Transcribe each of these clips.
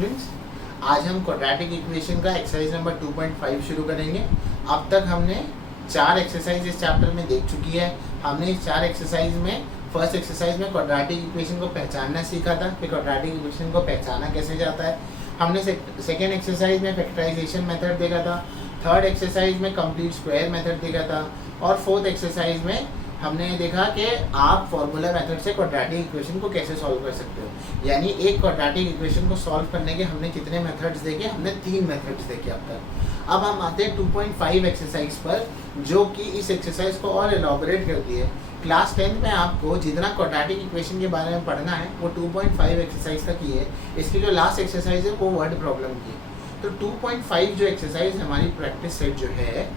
Students, आज हम quadratic equation का एक्सरसाइज नंबर 2.5 शुरू करेंगे। अब तक हमने 4 एक्सरसाइज इस चैप्टर में देख चुकी है। हमने इस 4 एक्सरसाइज में फर्स्ट एक्सरसाइज में क्वाड्रेटिक इक्वेशन को पहचानना सीखा था, फिर क्वाड्रेटिक इक्वेशन को पहचाना कैसे जाता है। हमने सेकेंड एक्सरसाइज में फैक्टराइजेशन मेथड देखा था, थर्ड एक्सरसाइज में कंप्लीट स्क्वायर मेथड देखा था, और फोर्थ एक्सरसाइज में हमने देखा कि आप फॉर्मूला मेथड से क्वाड्रेटिक इक्वेशन को कैसे सॉल्व कर सकते हो। यानी एक क्वाड्रेटिक इक्वेशन को सॉल्व करने के हमने कितने मेथड्स देखे? हमने 3 मेथड्स देखे अब तक। अब हम आते हैं 2.5 एक्सरसाइज पर, जो कि इस एक्सरसाइज को और एलॉबरेट करती है। क्लास 10 में आपको जितना क्वाड्रेटिक इक्वेशन के बारे में पढ़ना है वो 2.5 एक्सरसाइज तक ही है। इसकी जो लास्ट एक्सरसाइज है वो वर्ड प्रॉब्लम की है। तो 2.5 जो एक्सरसाइज हमारी प्रैक्टिस सेट जो है,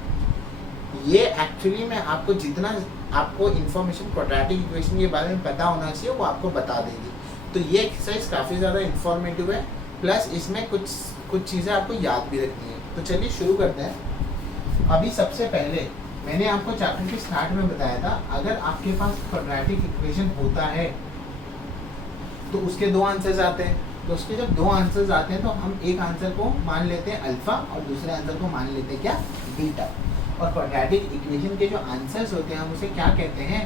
ये एक्चुअली में आपको जितना आपको इन्फॉर्मेशन क्वाड्रेटिक इक्वेशन के बारे में पता होना चाहिए वो आपको बता देगी। तो ये एक्सरसाइज काफ़ी ज़्यादा इन्फॉर्मेटिव है, प्लस इसमें कुछ चीज़ें आपको याद भी रखनी है। तो चलिए शुरू करते हैं। अभी सबसे पहले मैंने आपको चैप्टर के स्टार्ट में बताया था, अगर आपके पास क्वाड्रेटिक इक्वेशन होता है तो उसके 2 आंसर्स आते हैं। तो उसके जब 2 आंसर्स आते हैं तो हम एक आंसर को मान लेते हैं अल्फा और दूसरे आंसर को मान लेते हैं क्या? बीटा। और क्वाड्रेटिक इक्वेशन के जो आंसर्स होते हैं हम उसे क्या कहते हैं?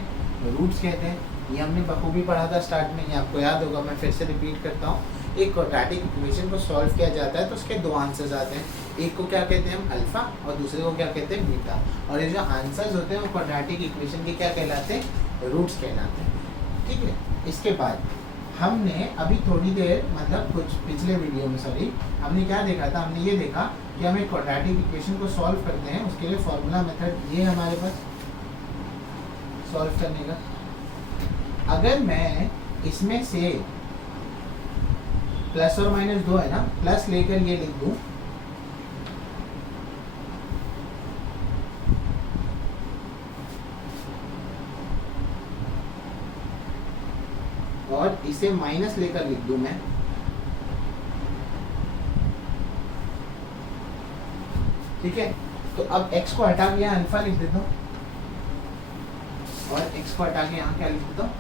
रूट्स कहते हैं। ये हमने बखूबी पढ़ा था स्टार्ट में, ये आपको याद होगा, मैं फिर से रिपीट करता हूँ। एक क्वाड्रेटिक इक्वेशन को सॉल्व किया जाता है तो उसके 2 आंसर्स आते हैं, एक को क्या कहते हैं हम? अल्फा, और दूसरे को क्या कहते हैं? बीटा। और ये जो आंसर्स होते हैं वो क्वाड्रेटिक इक्वेशन के क्या कहलाते हैं? रूट्स कहलाते हैं। ठीक है। इसके बाद हमने अभी थोड़ी देर मतलब कुछ पिछले वीडियो में हमने क्या देखा था? हमने ये देखा कि हम एक क्वाड्रेटिक इक्वेशन को सॉल्व करते हैं, उसके लिए फॉर्मूला मेथड ये हमारे पास सॉल्व करने का। अगर मैं इसमें से प्लस और माइनस 2 है ना, प्लस लेकर ये लिख दूं, और इसे माइनस लेकर लिख दूं मैं, ठीक है। तो अब x को हटा के यहाँ अल्फा लिख देता हूँ और x को हटा के यहाँ क्या लिख देता हूँ?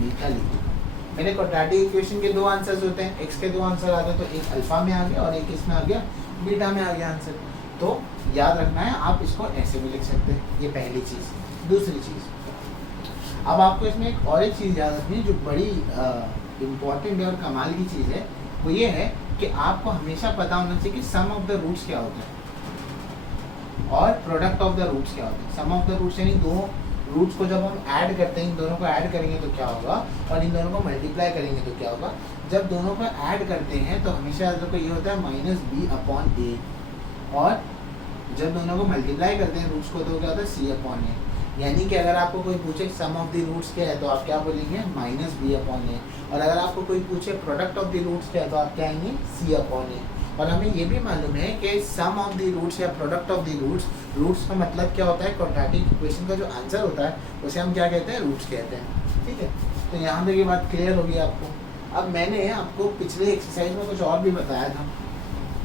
बीटा लिख देता हूँ। मेरे क्वाड्रेटिक इक्वेशन के 2 आंसर्स होते हैं, x के 2 आंसर आ गए, तो एक अल्फा में आ गया और एक इसमें आ गया बीटा में आ गया आंसर। तो याद रखना है, आप इसको ऐसे भी लिख सकते हैं। ये पहली चीज़। दूसरी चीज़, अब आपको इसमें एक और एक चीज़ याद रखनी है जो बड़ी इम्पॉर्टेंट है और कमाल की चीज़ है। वो ये है कि आपको हमेशा पता होना चाहिए कि सम ऑफ द रूट्स क्या होते हैं और प्रोडक्ट ऑफ द रूट्स क्या होते हैं। सम ऑफ द रूट्स यानी 2 रूट्स को जब हम ऐड करते हैं, इन दोनों को ऐड करेंगे तो क्या होगा, और इन दोनों को मल्टीप्लाई करेंगे तो क्या होगा। जब दोनों को ऐड करते हैं तो हमेशा याद रखो ये होता है -b/a, और जब दोनों को मल्टीप्लाई करते हैं रूट्स को तो क्या होता है? c/a। यानी कि अगर आपको कोई पूछे सम ऑफ द रूट्स क्या है तो आप क्या बोलेंगे? -b/a। और अगर आपको कोई पूछे प्रोडक्ट ऑफ द रूट्स क्या है तो आप क्या आएंगे? c/a। और हमें ये भी मालूम है कि सम ऑफ द रूट्स या प्रोडक्ट ऑफ द रूट्स का मतलब क्या होता है? क्वाड्रेटिक इक्वेशन का जो आंसर होता है उसे हम क्या कहते हैं? रूट्स कहते हैं। ठीक है। तो यहाँ तक ये बात क्लियर होगी आपको। अब मैंने आपको पिछले एक्सरसाइज में कुछ और भी बताया था,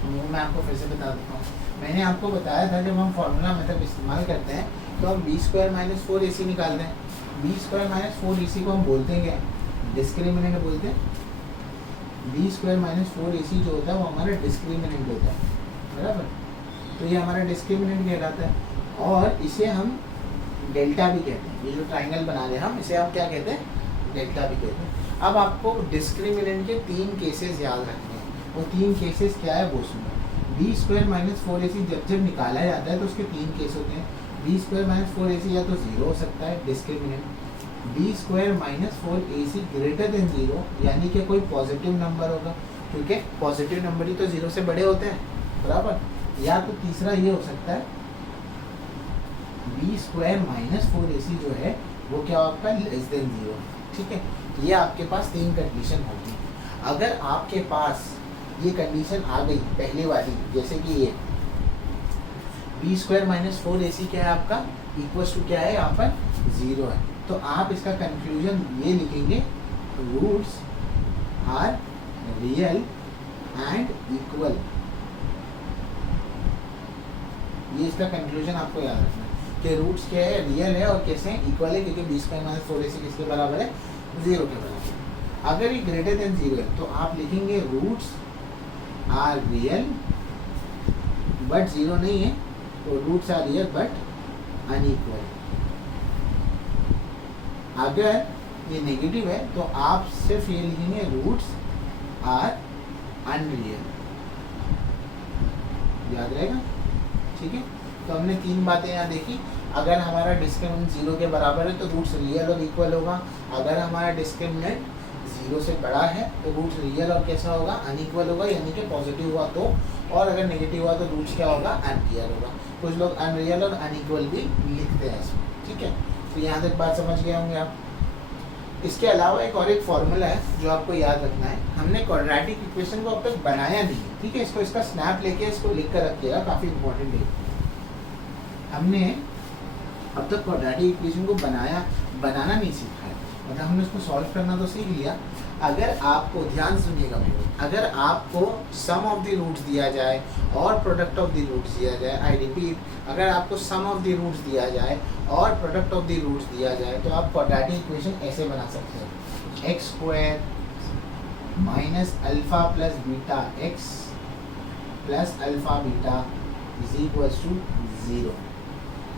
मैं आपको फिर से बता देता हूँ। मैंने आपको बताया था जब हम फॉर्मूला मेथड इस्तेमाल करते हैं तो हम b² - 4ac निकालते हैं। b² - 4ac को हम बोलते हैं क्या? डिस्क्रिमिनेंट बोलते हैं। b² - 4ac जो होता है वो हमारा डिस्क्रिमिनेंट होता है, बराबर। तो ये हमारा डिस्क्रिमिनेंट कहलाता है, और इसे हम डेल्टा भी कहते हैं। ये जो ट्राइंगल बना रहे हैं हम, इसे हम क्या कहते हैं? डेल्टा भी कहते हैं। अब आपको डिस्क्रिमिनेंट के 3 केसेस याद रखने हैं। वो 3 केसेस क्या है वो सुनो। b² - 4ac जब निकाला जाता है तो उसके 3 केस होते हैं। b² - 4ac या तो 0 हो सकता है, discriminant. b² - 4ac greater than 0, यानी कि कोई पॉजिटिव नंबर होगा, क्योंकि पॉजिटिव नंबर ही तो 0 से बड़े होते हैं, बराबर। या तो तीसरा ये हो सकता है b² - 4ac जो है वो क्या आपका? Less than 0। ठीक है। ये आपके पास 3 कंडीशन होगी। अगर आपके पास ये कंडीशन आ गई पहले वाली, जैसे कि ये b² - 4ac क्या है आपका? इक्वल्स टू क्या है? यहाँ पर 0 है। तो आप इसका कंक्लूजन ये लिखेंगे, roots are real and equal. ये इसका कंक्लूजन आपको याद रखना है कि रूट्स क्या है? रियल है, और कैसे हैं? इक्वल है, क्योंकि b² - 4ac किसके बराबर है? 0 के बराबर। अगर ये ग्रेटर देन 0 है तो आप लिखेंगे roots are real but zero नहीं है, तो roots are real but unequal. अगर ये नेगेटिव है तो आप सिर्फ ये लिखेंगे रूट्स आर अनरियल, याद रहेगा, ठीक है। तो हमने तीन बातें यहाँ देखी। अगर हमारा डिस्क्रिमिनेंट जीरो के बराबर है तो रूट्स रियल और इक्वल होगा। अगर हमारा डिस्क्रिमिनेंट जीरो से बड़ा है तो रूट्स रियल और कैसा होगा, अनइक्वल होगा, यानी कि पॉजिटिव हुआ तो, और अगर नेगेटिव हुआ तो रूट्स क्या होगा, अनरियल होगा। कुछ लोग अनरियल और अनइक्वल भी लिखते हैं इसमें, ठीक है। तो यहाँ तक बात समझ गए होंगे आप। इसके अलावा एक फॉर्मूला है जो आपको याद रखना है। हमने क्वाड्रेटिक इक्वेशन को अब तक बनाया नहीं है, ठीक है। इसको इसका स्नैप लेके इसको लिख कर रखिएगा, काफ़ी इंपॉर्टेंट है। हमने अब तक क्वाड्रेटिक इक्वेशन को बनाना नहीं सीखा है, मतलब हमने उसको सॉल्व करना तो सीख लिया। अगर आपको, ध्यान सुनिएगा मेरे, अगर आपको सम ऑफ द रूट्स दिया जाए और प्रोडक्ट ऑफ द रूट्स दिया जाए, आई रिपीट, अगर आपको सम ऑफ द रूट्स दिया जाए और प्रोडक्ट ऑफ द रूट्स दिया जाए तो आप क्वाड्रेटिक इक्वेशन ऐसे बना सकते हैं, x square minus alpha plus beta x plus alpha beta is equals to 0।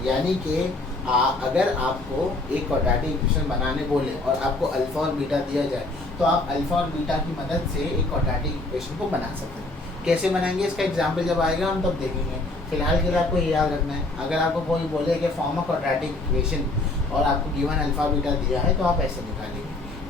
यानी कि अगर आपको एक क्वाड्रेटिक इक्वेशन बनाने बोले और आपको अल्फा और बीटा दिया जाए तो आप अल्फा और बीटा की मदद से एक क्वाड्रेटिक इक्वेशन को बना सकते हैं। कैसे बनाएंगे इसका एग्जांपल जब आएगा हम तब देखेंगे। फिलहाल के लिए आपको ये याद रखना है, अगर आपको कोई बोले कि फॉर्म अ क्वाड्रेटिक इक्वेशन और आपको गिवन अल्फा बीटा दिया है तो आप ऐसे निकालेंगे,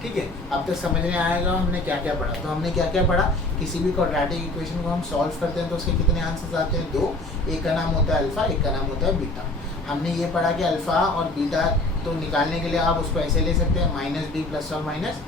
ठीक है। अब तक समझ में आएगा हमने क्या क्या पढ़ा। तो हमने क्या क्या पढ़ा, किसी भी क्वाड्रेटिक इक्वेशन को हम सॉल्व करते हैं तो उसके कितने आंसर्स आते हैं, 2। एक का नाम होता है अल्फा, एक का नाम होता है बीटा। हमने ये पढ़ा कि अल्फा और बीटा तो निकालने के लिए आप उसको ऐसे ले सकते हैं, माइनस बी प्लस और minus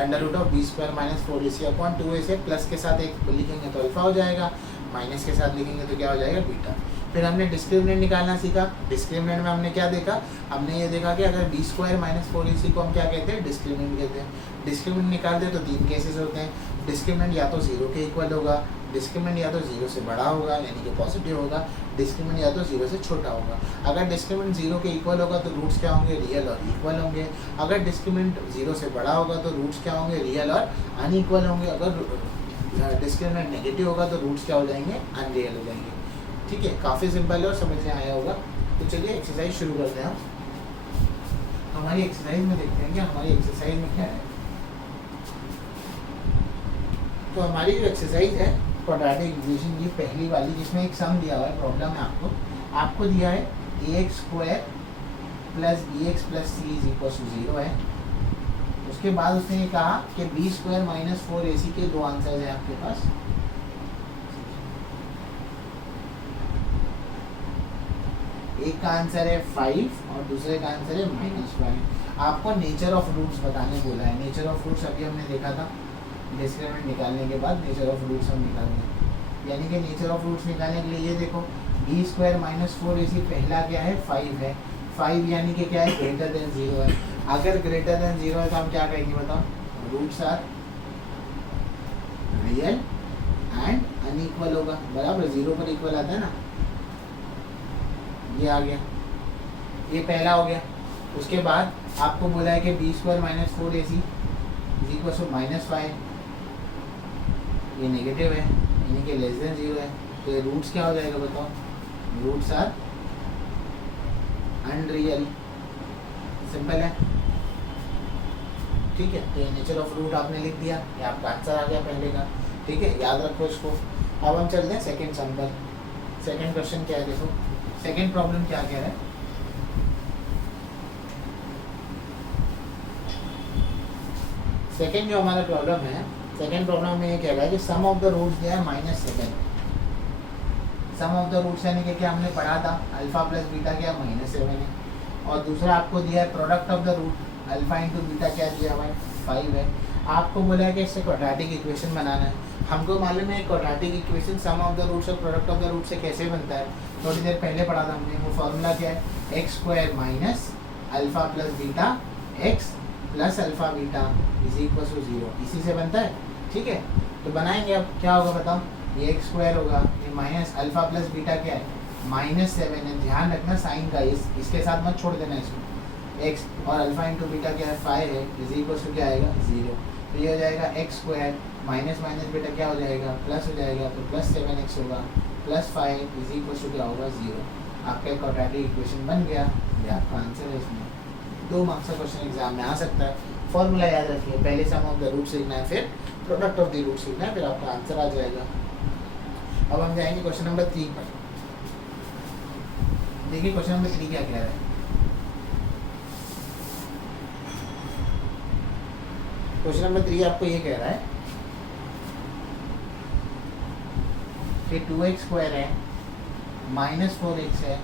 under root of b square minus 4ac upon 2a से प्लस के साथ एक लिखेंगे तो अल्फा हो जाएगा, माइनस के साथ लिखेंगे तो क्या हो जाएगा, बीटा। फिर हमने डिस्क्रिमिनेंट निकालना सीखा। डिस्क्रिमिनेंट में हमने क्या देखा, हमने ये देखा कि अगर बी स्क्वायर माइनस 4ac को हम क्या कहते हैं, डिस्क्रिमिनेंट कहते हैं। डिस्क्रिमिनेंट निकालते हैं तो 3 केसेस होते हैं। डिस्क्रिमिनेंट या तो 0 के इक्वल होगा, डिस्क्रिमिनेंट या तो 0 से बड़ा होगा यानी कि पॉजिटिव होगा, डिस्क्रिमिनेंट या तो 0 से छोटा होगा। अगर डिस्क्रिमिनेंट 0 के इक्वल होगा तो रूट्स क्या होंगे, रियल और इक्वल होंगे। अगर डिस्क्रिमिनेंट 0 से बड़ा होगा तो रूट्स क्या होंगे, रियल और अनइक्वल होंगे। अगर डिस्क्रिमिनेंट नेगेटिव होगा तो रूट्स क्या हो जाएंगे, अनरियल हो जाएंगे, ठीक है। काफ़ी सिंपल है और समझ में आया होगा। तो चलिए एक्सरसाइज शुरू करते हैं हम। हमारी एक्सरसाइज में देखते हैं कि हमारी एक्सरसाइज में क्या है। तो हमारी जो एक्सरसाइज है क्वाड्रेटिक इक्वेशन की पहली वाली, जिसमें एक सम दिया हुआ है, प्रॉब्लम है आपको दिया है ax square plus bx plus c is equal to 0 है। उसके बाद उसने ये कहा कि b स्क्वायर माइनस 4ac के 2 आंसर्स हैं आपके पास। एक का आंसर है 5 और दूसरे का आंसर है -5। आपको नेचर ऑफ रूट्स बताने बोला है। नेचर ऑफ रूट्स अभी हमने देखा था, डिस्क्रिमिनेंट निकालने के बाद नेचर ऑफ रूट्स हम निकालेंगे। यानी कि नेचर ऑफ रूट्स निकालने के लिए ये देखो, बी स्क्वायर माइनस 4ac पहला क्या है, 5 है। 5 यानी कि क्या है, ग्रेटर देन 0 है। अगर ग्रेटर देन 0 है तो हम क्या कहेंगे बताओ, roots are real and unequal होगा, बराबर 0 पर इक्वल आता है ना। ये आ गया, ये पहला हो गया। उसके बाद आपको बोला है कि b square minus 4ac is equal to -5, ये नेगेटिव है यानी कि लेस देन 0 है। तो ये रूट्स क्या हो जाएगा बताओ, रूट्स आर अनरियल। सिंपल है, ठीक है। तो ये नेचर ऑफ रूट आपने लिख दिया, ये आपका आंसर आ गया पहले का, ठीक है। याद रखो इसको। अब हम चलते हैं सेकंड सम पर। सेकंड क्वेश्चन क्या है, देखो सेकंड प्रॉब्लम क्या कह रहा है। सेकंड जो हमारा प्रॉब्लम है, सेकंड प्रॉब्लम में ये कह रहा है कि सम ऑफ द रूट्स दिया है -7। सम ऑफ द रूट्स यानी कि क्या हमने पढ़ा था, अल्फा प्लस बीटा क्या -7 है। और दूसरा आपको दिया है product of the root, alpha into beta क्या दिया हुआ है, 5 है। आपको बोला है कि इससे क्वाड्रेटिक इक्वेशन बनाना है। हमको मालूम है quadratic equation sum of the roots और प्रोडक्ट ऑफ द रूट से कैसे बनता है, थोड़ी देर पहले पढ़ा था हमने। वो फॉर्मूला क्या है, x square minus alpha plus beta x plus alpha beta is equal to 0, इसी से बनता है, ठीक है। तो बनाएंगे अब, क्या होगा बताओ, ये एक्स स्क्वायर होगा, ये माइनस अल्फा प्लस बीटा क्या है, -7 है। ध्यान रखना साइन का, इसके साथ मत छोड़ देना इसको। एक्स और अल्फा इंटू बीटा क्या है, 5 है, इज इक्वल टू क्या आएगा, 0। तो ये हो जाएगा एक्स स्क्वायर माइनस माइनस बेटा क्या हो जाएगा प्लस हो जाएगा, तो प्लस 7x होगा प्लस 5 इज इक्वल टू क्या होगा 0। आपका क्वाड्रेटिक इक्वेशन बन गया, ये आपका आंसर है। इसमें 2 मार्क्स का क्वेश्चन एग्जाम में आ सकता है। फॉर्मूला याद रखिए, पहले सम ऑफ द रूट्स लिखना है, फिर प्रोडक्ट ऑफ द रूट्स लिखना है, फिर आपका आंसर आ जाएगा। अब हम जाएंगे क्वेश्चन नंबर 3 पर। देखिए क्वेश्चन नंबर 3 क्या कह रहा है। क्वेश्चन नंबर 3 आपको ये कह रहा है कि 2x स्क्वायर है माइनस 4x है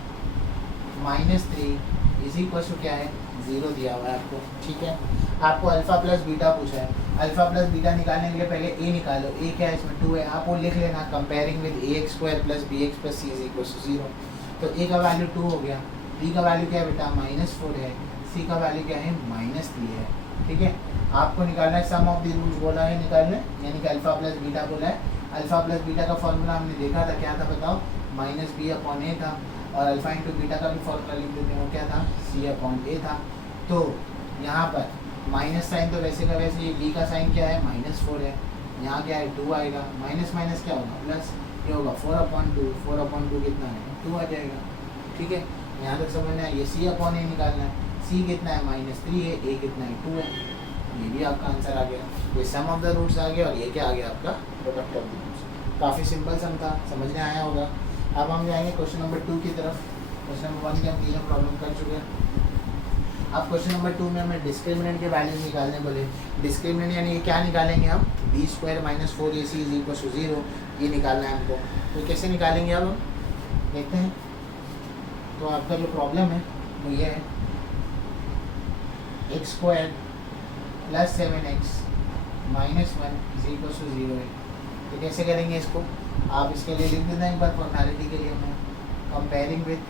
माइनस 3 इज इक्वल टू क्या है 0 दिया हुआ है आपको। ठीक है, आपको अल्फा प्लस बीटा पूछा है। अल्फा प्लस बीटा निकालने के लिए पहले ए निकालो। ए क्या है इसमें 2 है, आप वो लिख लेना comparing with ax square plus bx plus c is equal to 0। तो ए का वैल्यू 2 हो गया, बी का वैल्यू क्या है बेटा -4 है, सी का वैल्यू क्या है -3 है। ठीक है, आपको निकालना है सम ऑफ द रूट्स बोला है निकालना, यानी कि अल्फा प्लस बीटा बोला है। अल्फा प्लस बीटा का फॉर्मूला हमने देखा था, क्या था बताओ, -b/a था। और अल्फा इंटू बीटा का भी फॉर्मूला लिख देते हैं, वो क्या था c/a था। तो यहाँ पर माइनस साइन तो वैसे का वैसे, ये b का साइन क्या है -4 है, यहाँ क्या है 2 आएगा, माइनस माइनस क्या होगा प्लस, ये होगा 4/2, 4/2 कितना है 2 आ जाएगा। ठीक है, यहाँ तक समझना है। ये c/a निकालना है, c कितना है -3 है, a कितना है 2 है, ये भी आपका आंसर आ गया। ये सम ऑफ द रूट्स आ गया और ये क्या आ गया आपका प्रोडक्ट ऑफ द रूट्स। काफ़ी सिंपल सम था, समझ में आया होगा। अब हम जाएंगे क्वेश्चन नंबर 2 की तरफ। क्वेश्चन नंबर 1 के हम तीनों प्रॉब्लम कर चुके हैं। अब क्वेश्चन नंबर 2 में हमें डिस्क्रिमिनेंट के वैल्यूज निकालने बोले। डिस्क्रिमिनेंट यानी ये क्या निकालेंगे हम, b square minus 4ac is equal to 0, ये निकालना है हमको। तो कैसे निकालेंगे अब हम देखते हैं। तो आपका जो प्रॉब्लम है वो ये है x square plus 7x minus 1 is equal to 0 है। तो कैसे करेंगे इसको, आप इसके लिए लिख देना एक बार फॉर्मेलिटी के लिए। मैं comparing with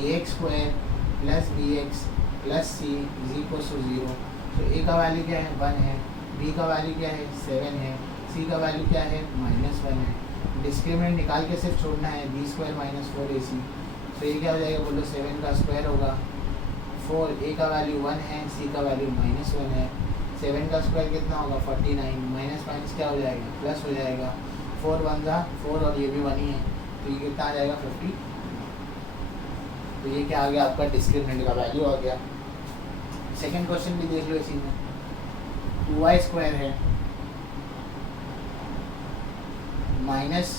ax square plus bx plus c is equal to 0। तो a का वैल्यू क्या है 1 है, b का वैल्यू क्या है 7 है, c का वैल्यू क्या है -1 है। डिस्क्रिमिनेंट निकाल के सिर्फ छोड़ना है, b स्क्वायर माइनस 4ac। तो ये क्या हो जाएगा बोलो, 7 का स्क्वायर होगा 4, a का वैल्यू 1 है, c का वैल्यू -1 है। 7 का स्क्वायर कितना होगा 49, माइनस माइनस क्या हो जाएगा प्लस हो जाएगा, 4 1 जा 4 और ये भी 1 ही है, तो ये कितना आ जाएगा 50। तो ये क्या आ गया आपका डिस्क्रिमिनेंट का वैल्यू आ गया। सेकंड क्वेश्चन भी देख लो इसी में। 2y स्क्वायर है minus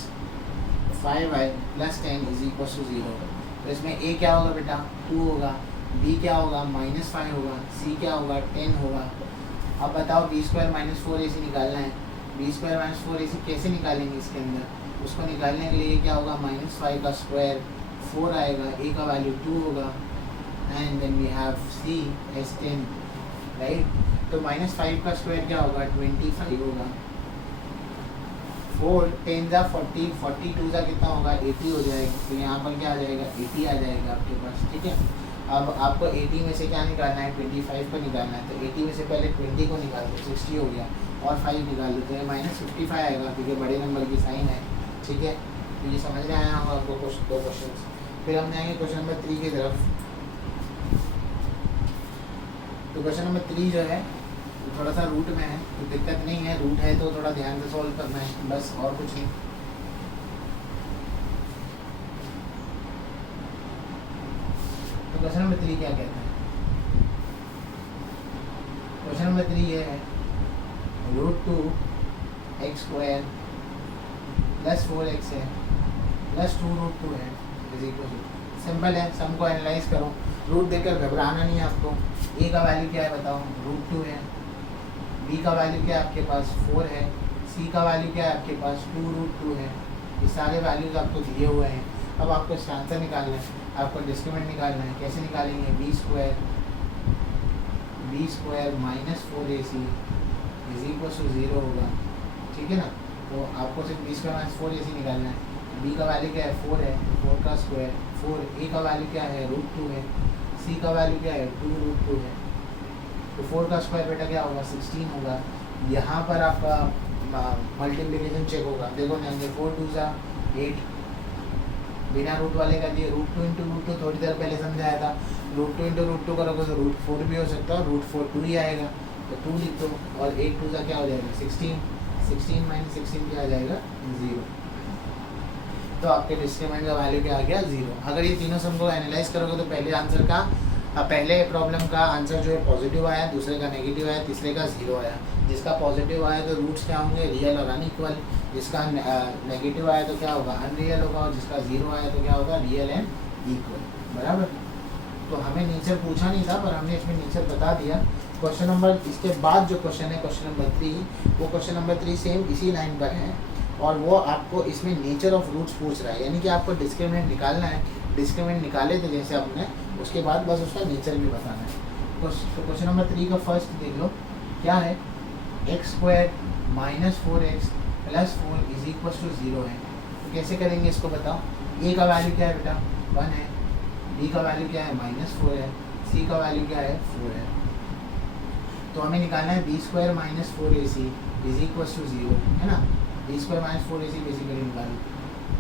5y plus 10 is equal to 0। तो इसमें a क्या होगा बेटा 2 होगा, b क्या होगा -5 होगा, c क्या होगा 10 होगा। अब बताओ b स्क्वायर माइनस 4ac निकालना है। b स्क्वायर माइनस 4ac कैसे निकालेंगे इसके अंदर, उसको निकालने के लिए क्या होगा -5 का स्क्वायर 4 आएगा, a का वैल्यू 2 होगा, and then we have c as 10 right. तो -5 का स्क्वायर क्या होगा 25 होगा, 4 10 जा 40, 42 जा कितना होगा 80 हो जाएगा। तो यहाँ पर क्या आ जाएगा 80 आ जाएगा आपके पास। ठीक है, अब आपको 80 में से क्या निकालना है 25 को निकालना है। तो 80 में से पहले 20 को निकाल दो, 60 हो गया, और 5 निकाल दो तो ये -55 आएगा, क्योंकि बड़े नंबर की साइन है। ठीक है, तो ये समझ में आया होगा आपको दो क्वेश्चन। फिर हम जाएंगे क्वेश्चन नंबर 3 की तरफ। तो क्वेश्चन नंबर 3 जो है थोड़ा सा रूट में है, तो दिक्कत नहीं है, रूट है तो थोड़ा ध्यान से सॉल्व करना है बस, और कुछ नहीं। तो क्वेश्चन नंबर 3 क्या कहता है, क्वेश्चन नंबर 3 ये है √2 x स्क्वायर प्लस 4x है प्लस 2√2 है इज इक्वल टू। सिंपल है, सम को एनालाइज करो, रूट देकर घबराना नहीं है आपको। a का वैल्यू क्या है बताओ √2 है, b का वैल्यू क्या है आपके पास 4 है, c का वैल्यू क्या है आपके पास 2√2 है। ये सारे वैल्यूज आपको दिए हुए हैं। अब आपको इसका आंसर निकालना है, आपको डिस्क्रिमिनेंट निकालना है। कैसे निकालेंगे, b square minus 4ac is equal to 0 होगा। ठीक है ना, तो आपको सिर्फ b स्क्वायर माइनस 4ac निकालना है। b का वैल्यू क्या है 4 है, 4 का स्क्वायर 4, a का वैल्यू क्या है √2 है, c का वैल्यू क्या है 2√2 है। तो 4 का स्क्वायर बेटा क्या होगा 16 होगा। यहाँ पर आपका मल्टीप्लिकेशन चेक होगा, देखो ना 4 2 जा 8, बिना रूट वाले का दिए √2 इंटू √2 थोड़ी देर पहले समझाया था। √2 इंटू √2 करोगे तो √4 भी हो सकता है, √4 2 ही आएगा। तो 2 लिख दो और 8 2 का क्या हो जाएगा 16, 16 माइनस 16 क्या आ जाएगा 0। तो आपके डिस्क्रिमिनेंट का वैल्यू क्या आ गया 0। अगर ये तीनों सम को एनालाइज करोगे तो पहले आंसर का पहले प्रॉब्लम का आंसर जो है पॉजिटिव आया, दूसरे का नेगेटिव आया, तीसरे का 0 आया। जिसका पॉजिटिव आया तो रूट्स क्या होंगे रियल और अनइक्वल, जिसका नेगेटिव आया तो क्या होगा अनरियल होगा, और जिसका 0 आया तो क्या होगा रियल एंड इक्वल। बराबर। तो हमें नेचर पूछा नहीं था पर हमने इसमें नेचर बता दिया। क्वेश्चन नंबर इसके बाद जो क्वेश्चन है क्वेश्चन नंबर 3, वो क्वेश्चन नंबर 3 सेम इसी लाइन पर है और वो आपको इसमें नेचर ऑफ रूट्स पूछ रहा है, यानी कि आपको डिस्क्रिमिनेंट निकालना है। डिस्क्रिमिनेंट निकाले थे जैसे आपने, उसके बाद बस उसका नेचर भी बताना है। तो क्वेश्चन नंबर 3 का फर्स्ट देख लो क्या है, x² - 4x + 4 = 0 है। तो कैसे करेंगे इसको बताओ। a का वैल्यू क्या है बेटा 1 है, b का वैल्यू क्या है -4 है, c का वैल्यू क्या है 4 है। तो हमें निकालना है b² - 4ac = 0 है ना। b² - 4ac बेसिकली निकालो।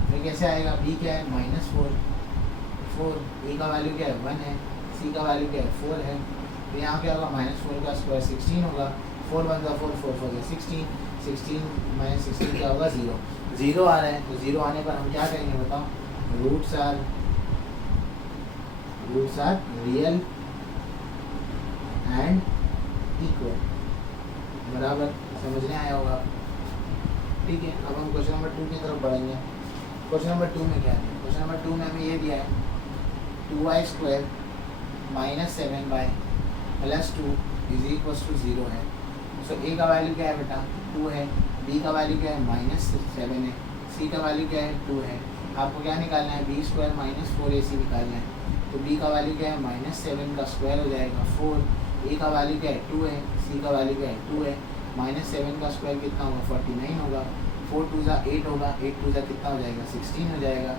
फिर कैसे आएगा, b क्या है -4, a का वैल्यू क्या है 1 है, c का वैल्यू क्या है 4 है। तो यहाँ क्या होगा -4 का स्क्वायर 16 होगा, 4 1 का 4, 4 4 16, 16 - 16 क्या होगा 0। 0 आ रहा है तो 0 आने पर हम क्या करेंगे बताओ, roots are real and equal. बराबर, समझने आया होगा। ठीक है, अब हम क्वेश्चन नंबर 2 की तरफ बढ़ेंगे। क्वेश्चन नंबर 2 में क्या है, क्वेश्चन नंबर 2 में हमें ये दिया है 2y² - 7y + 2 = 0 है। सो a का वैल्यू क्या है बेटा 2 है, b का वैल्यू क्या है -7 है, c का वैल्यू क्या है 2 है। आपको क्या निकालना है b² - 4ac निकालना है। तो b का वैल्यू क्या है -7 का स्क्वायर हो जाएगा 4, a का वैल्यू क्या है 2 है, c का वैल्यू क्या है 2 है। -7 का स्क्वायर कितना होगा 49 होगा, 4 2 ज़ा 8 होगा, 8 2 ज़ा कितना हो जाएगा 16 हो जाएगा।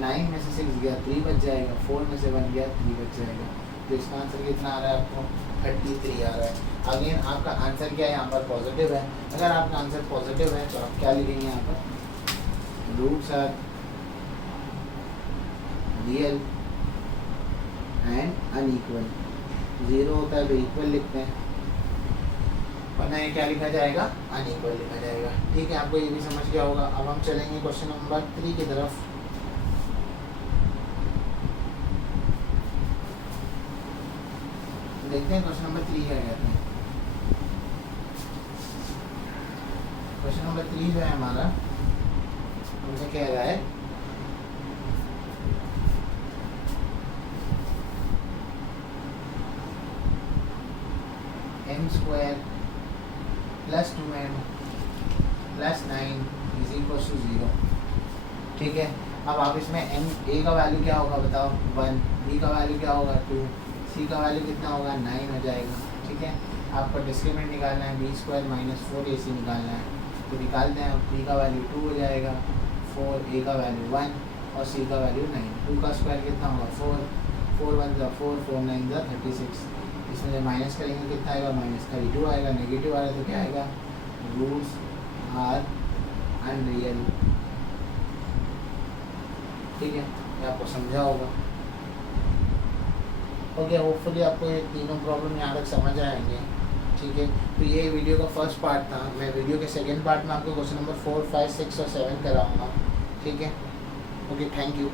9 में से 6 गया 3 बच जाएगा, 4 में से 1 गया 3 बच जाएगा। तो इसका आंसर कितना आ रहा है आपको 33 आ रहा है। अगेन आपका आंसर क्या है यहाँ पर पॉजिटिव है। अगर आपका आंसर पॉजिटिव है तो आप क्या लिखेंगे यहाँ पर, roots are real and unequal. 0 होता है तो इक्वल लिखते हैं, वरना ये क्या लिखा जाएगा अनइक्वल लिखा जाएगा। ठीक है, आपको ये भी समझ गया होगा। अब हम चलेंगे क्वेश्चन नंबर 3 की तरफ। देखते हैं क्वेश्चन नंबर 3 क्या कहते हैं। क्वेश्चन नंबर 3 जो है हमारा हमसे कह रहा है m² + 2m + 9 = 0। ठीक है, अब आप इसमें a का वैल्यू क्या होगा बताओ 1, b का वैल्यू क्या होगा 2, c का वैल्यू कितना होगा 9 हो जाएगा। ठीक है, आपको डिस्क्रिमिनेंट निकालना है, b² - 4ac निकालना है। तो निकालते हैं, b का वैल्यू 2 हो जाएगा, 4, a का वैल्यू 1 और c का वैल्यू 9। 2 का स्क्वायर कितना होगा 4, 4 1 ज़ा 4, 4 9 ज़ा 36। इसमें जब माइनस करेंगे कितना आएगा -32 आएगा। नेगेटिव आ रहा है तो क्या आएगा, रूट्स आर अनरियल। ठीक है, ये आपको समझा होगा। ओके, होपफुली आपको ये तीनों प्रॉब्लम यहाँ तक समझ आएंगे। ठीक है, तो ये वीडियो का फर्स्ट पार्ट था। मैं वीडियो के सेकंड पार्ट में आपको क्वेश्चन नंबर 4 5 6 और 7 कराऊंगा। ठीक है, ओके, थैंक यू।